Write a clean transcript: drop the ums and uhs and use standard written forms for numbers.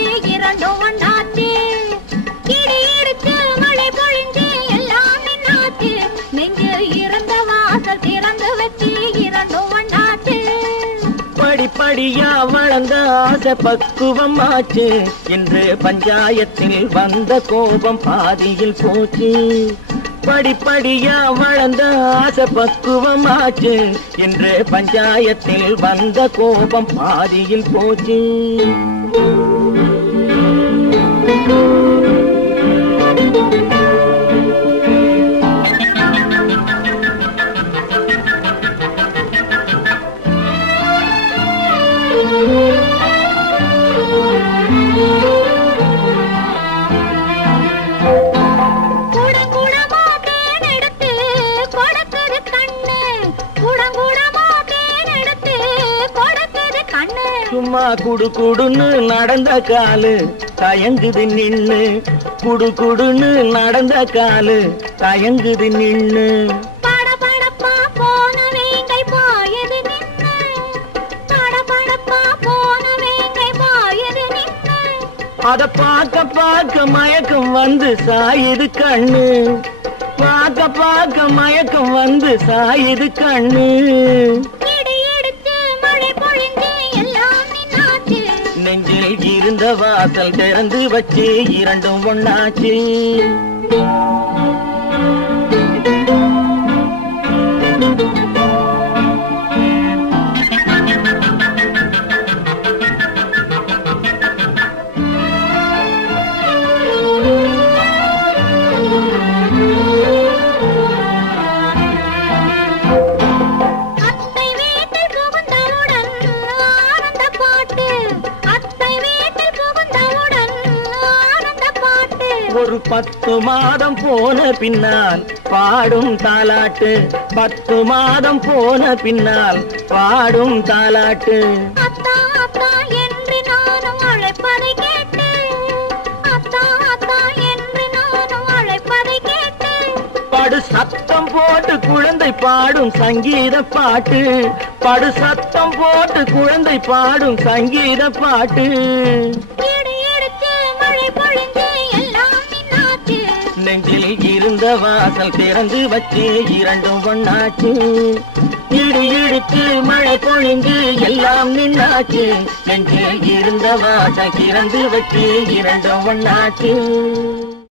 வச்சு இரண்டும் ஒண்ணாச்சு. இடி இடிச்சு மழை பொழிஞ்சு எல்லாம் நின்னாச்சு. நெஞ்சில் இருந்த வாசல் திறந்து வச்சு இரண்டும் ஒண்ணாச்சு. படிப்படியா வளர்ந்த ஆசை பக்குவமாச்சு. இன்று பஞ்சாயத்தில் வந்த கோபம் பாதியில் போச்சு. படிப்படியா வளர்ந்த ஆசை பக்குவமாச்சு. இன்று பஞ்சாயத்தில் வந்த கோபம் பாதியில் போச்சு. சும்மா குடு குடுன்னு நடந்த காலு தயங்குது நின்னு. குடு குடுன்னு நடந்த காலு தயங்குது நின்னு. படபடப்பா போன வேங்கை பாயது நின்னு. படபடப்பா போன வேங்கை பாயது நின்னு. அத பார்க்க பார்க்க மயக்கம் வந்து சாயுது கண்ணு. பார்க்க பார்க்க மயக்கம் வந்து சாயுது கண்ணு. நெஞ்சில் இருந்த வாசல் திறந்து வச்சு இரண்டும் ஒண்ணாச்சு. ஒரு 10 மாதம் போன பின்னால் பாடும் தாலாட்டு. 10 மாதம் போன பின்னால் பாடும் தாலாட்டு. அத்தா அத்தா என்று நானும் அழைப்பதை கேட்டு. அத்தா அத்தா என்று நானும் அழைப்பதை கேட்டு. படு சத்தம் போட்டு குழந்தை பாடும் சங்கீத பாட்டு. படு சத்தம் போட்டு குழந்தை பாடும் சங்கீத பாட்டு. நெஞ்சில் இருந்த வாசல் திறந்து வச்சு இரண்டும் ஒண்ணாச்சு. இடி இடித்து மழை பொழிஞ்சு எல்லாம் நின்னாச்சு. நெஞ்சில் இருந்த வாசல் திறந்து வச்சு இரண்டும் ஒண்ணாச்சு.